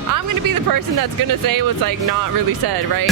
I'm going to be the person that's going to say what's like not really said, right?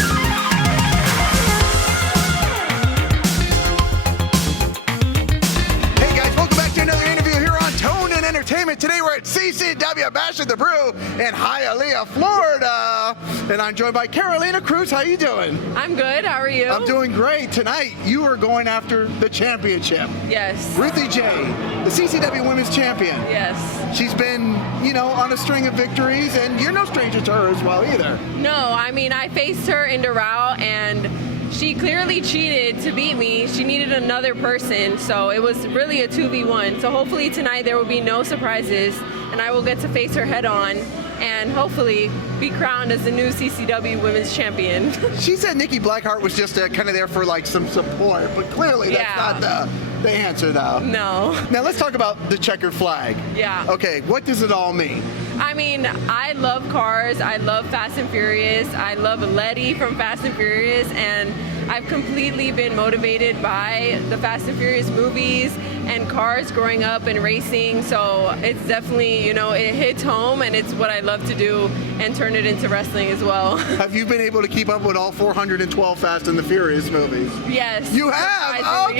Hey guys, welcome back to another interview here on Tone and Entertainment. Today we're at CCW Bash at the Brew in Hialeah, Florida. And I'm joined by Carolina Cruz. How you doing? I'm good. How are you? I'm doing great. Tonight, you are going after the championship. Yes. Ruthie Jay, the CCW Women's Champion. Yes. She's been, on a string of victories, and you're no stranger to her as well either. No, I mean, I faced her in Doral, and she clearly cheated to beat me. She needed another person, so it was really a 2v1. So hopefully tonight there will be no surprises, and I will get to face her head on and hopefully be crowned as the new CCW Women's Champion. She said Nikki Blackheart was just kind of there for like some support, but clearly that's not the answer though. No. Now let's talk about the checkered flag. Yeah. Okay, what does it all mean? I mean, I love cars, I love Fast and Furious, I love Letty from Fast and Furious, and I've completely been motivated by the Fast and Furious movies and cars growing up and racing, so it's definitely, it hits home, and it's what I love to do and turn it into wrestling as well. Have you been able to keep up with all 412 Fast and the Furious movies? Yes. You have?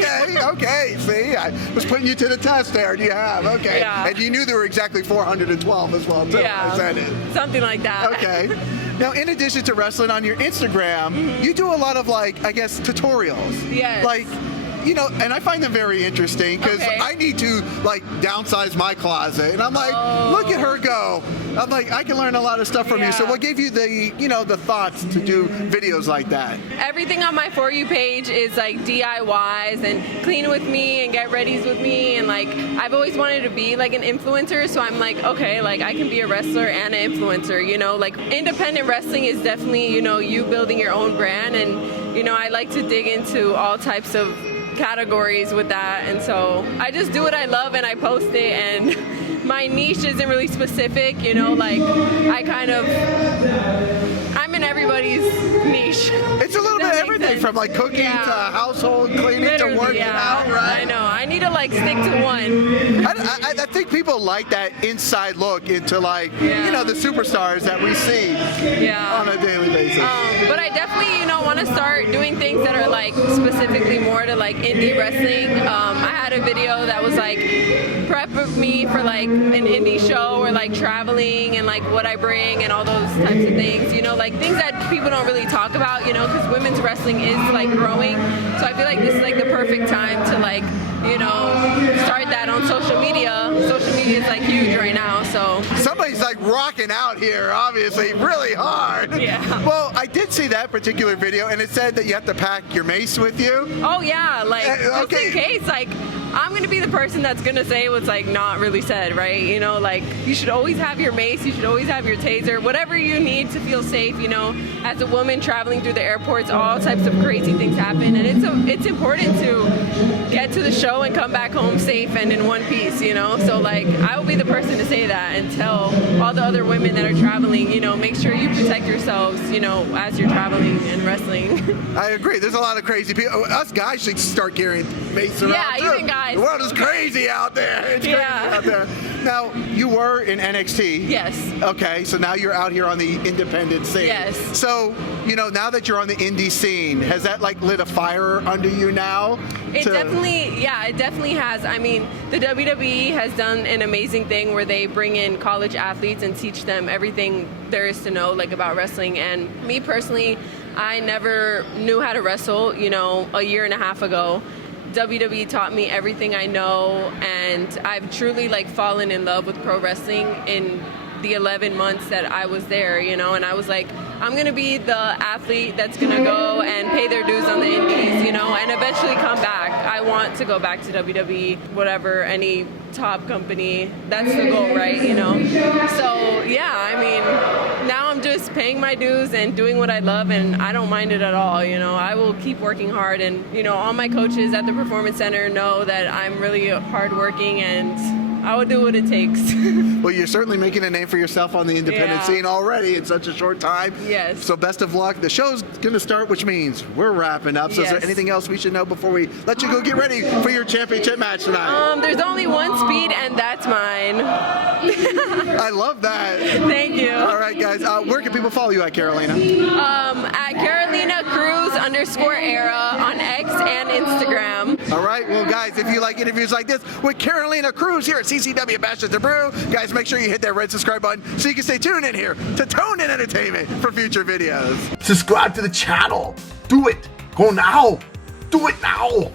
Okay. See, I was putting you to the test there. You have, okay. Yeah. And you knew there were exactly 412 as well, too. Yeah. I said it. Something like that. Okay. Now, in addition to wrestling on your Instagram, you do a lot of, tutorials. Yes. And I find them very interesting because I need to downsize my closet, and I'm like, look at her go. I'm like, I can learn a lot of stuff from you. So what gave you the the thoughts to do videos like that? Everything on my For You page is like DIYs and clean with me and get readies with me, and I've always wanted to be like an influencer, so I'm like, okay, I can be a wrestler and an influencer, independent wrestling is definitely, you building your own brand, and I like to dig into all types of categories with that, and so I just do what I love and I post it, and my niche isn't really specific, I'm in everybody's niche. It's a little bit of everything from cooking to household cleaning to working out, right? I know. I need to stick to one. I think people like that inside look into the superstars that we see on a daily basis. But I definitely want to start doing things that are specifically more to indie wrestling. I had a video that was prep of me for an indie show or traveling and what I bring and all those types of things. Things that people don't really talk about. Because women's wrestling is growing. So I feel like this is the perfect time to start that on social media. Social media is huge right now, so. Somebody's rocking out here, obviously, really hard. Yeah. Well, I did see that particular video, and it said that you have to pack your mace with you. Oh yeah, just in case, I'm gonna be the person that's gonna say what's not really said, right? You should always have your mace, you should always have your taser, whatever you need to feel safe. As a woman traveling through the airports, all types of crazy things happen, and it's important to get to the show and come back home safe and in one piece. So I will be the person to say that and tell all the other women that are traveling, make sure you protect yourselves, as you're traveling and wrestling. I agree. There's a lot of crazy people. Us guys should start carrying mace around. Yeah, too. even guys. The world is crazy out there. It's crazy out there. Now, you were in NXT. Yes. Okay, so now you're out here on the independent scene. Yes. So, now that you're on the indie scene, has that lit a fire under you now? It definitely has. I mean, the WWE has done an amazing thing where they bring in college athletes and teach them everything there is to know, about wrestling. And me personally, I never knew how to wrestle, a year and a half ago. WWE taught me everything I know, and I've truly fallen in love with pro wrestling in the 11 months that I was there, and I was like, I'm gonna be the athlete that's gonna go and pay their dues on the indies, and eventually come back. I want to go back to WWE, whatever, any top company, that's the goal, right, So yeah, I mean, now I'm just paying my dues and doing what I love, and I don't mind it at all, I will keep working hard, and all my coaches at the Performance Center know that I'm really hardworking, and I will do what it takes. Well, you're certainly making a name for yourself on the independent scene already in such a short time. Yes. So best of luck. The show's going to start, which means we're wrapping up. So is there anything else we should know before we let you go get ready for your championship match tonight? There's only one speed, and that's mine. I love that. Thank you. All right, guys. guys. Where can people follow you at, Carolina? At Carolina Cruz _era on X and Instagram. All right, well, guys, if you like interviews like this with Carolina Cruz here at CCW Bashes the Brew, guys, make sure you hit that red subscribe button so you can stay tuned in here to Tone In Entertainment for future videos. Subscribe to the channel. Do it. Go now. Do it now.